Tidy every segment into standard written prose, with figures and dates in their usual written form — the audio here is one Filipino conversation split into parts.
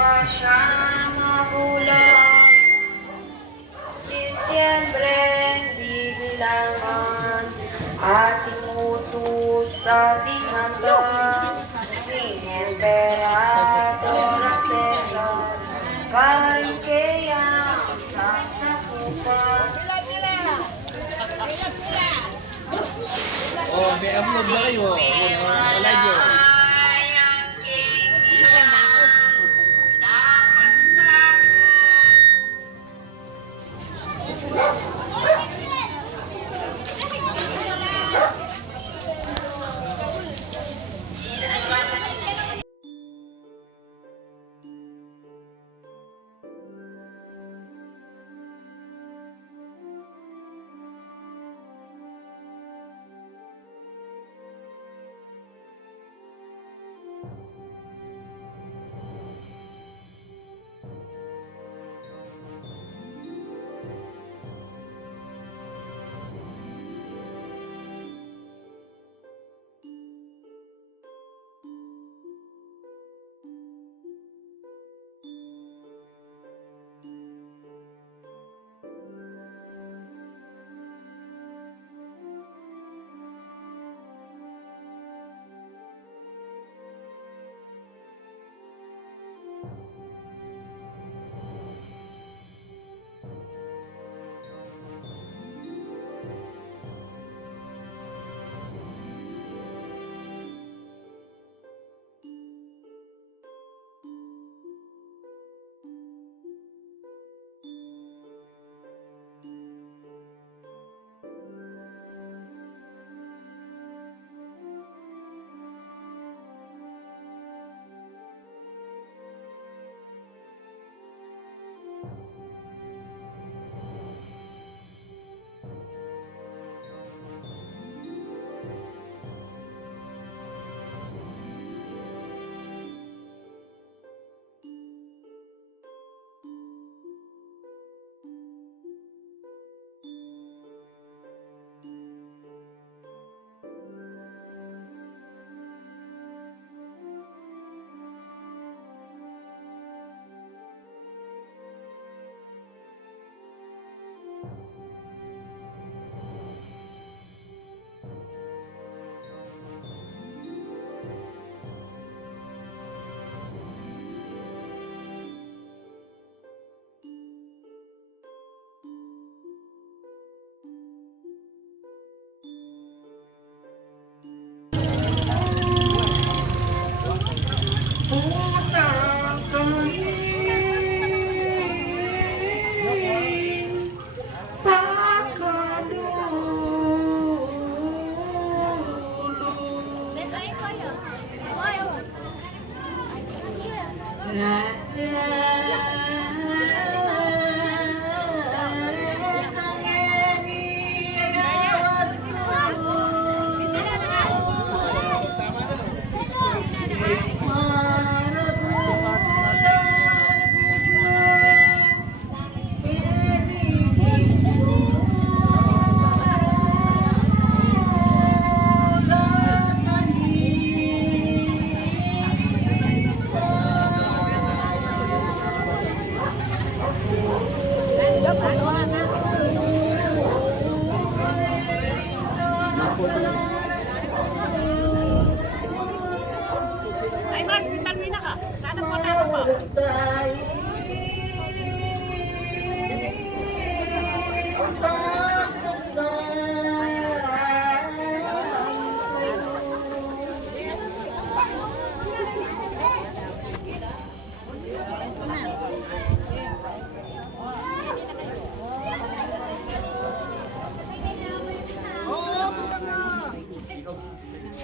pa siya magulang. Disyembre di bilangan, ating utos sa ating handa. Si Emperador Cesar, Carinthea ang sasakupan. Oh, may upload na kayo. Wala nyo.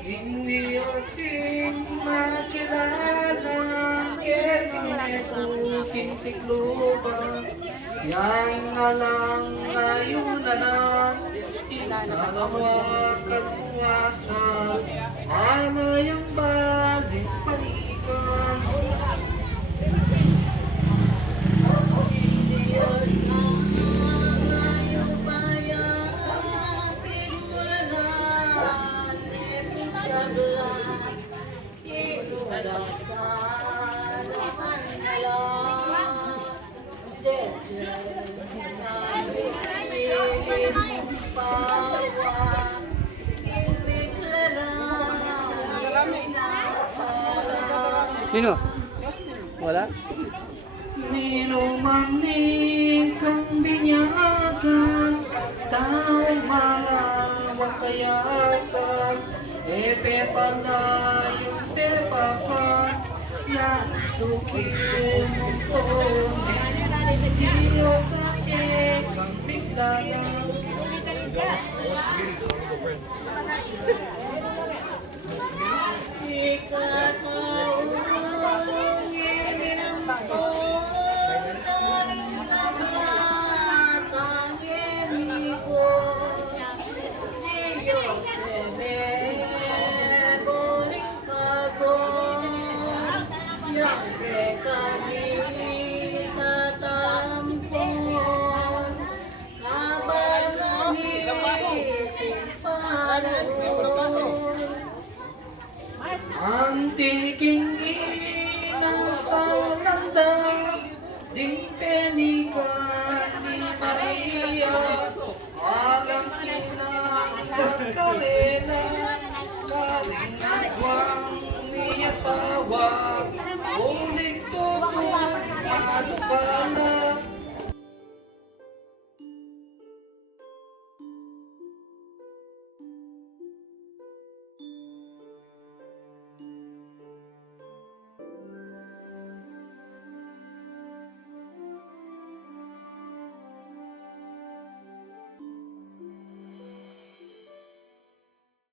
Hindi asing makilala Kininetukin si Kluba Yain na lang ngayon na lang Tinalawa kagwasan Amayang balik palikan Hindi asing ngayong bayan Pinulanan Sana Sino? Wala? Ninumanig kang binyagan, taong malawak kayasan, epe panayong pepakan, yan sukin mong tonin, Diyos sa kang biglayan. Antiking inasal nanda, di penikan ni Maria, alam pinagkakalena, kalinagwang ni asawa, ulit ko kung malupala.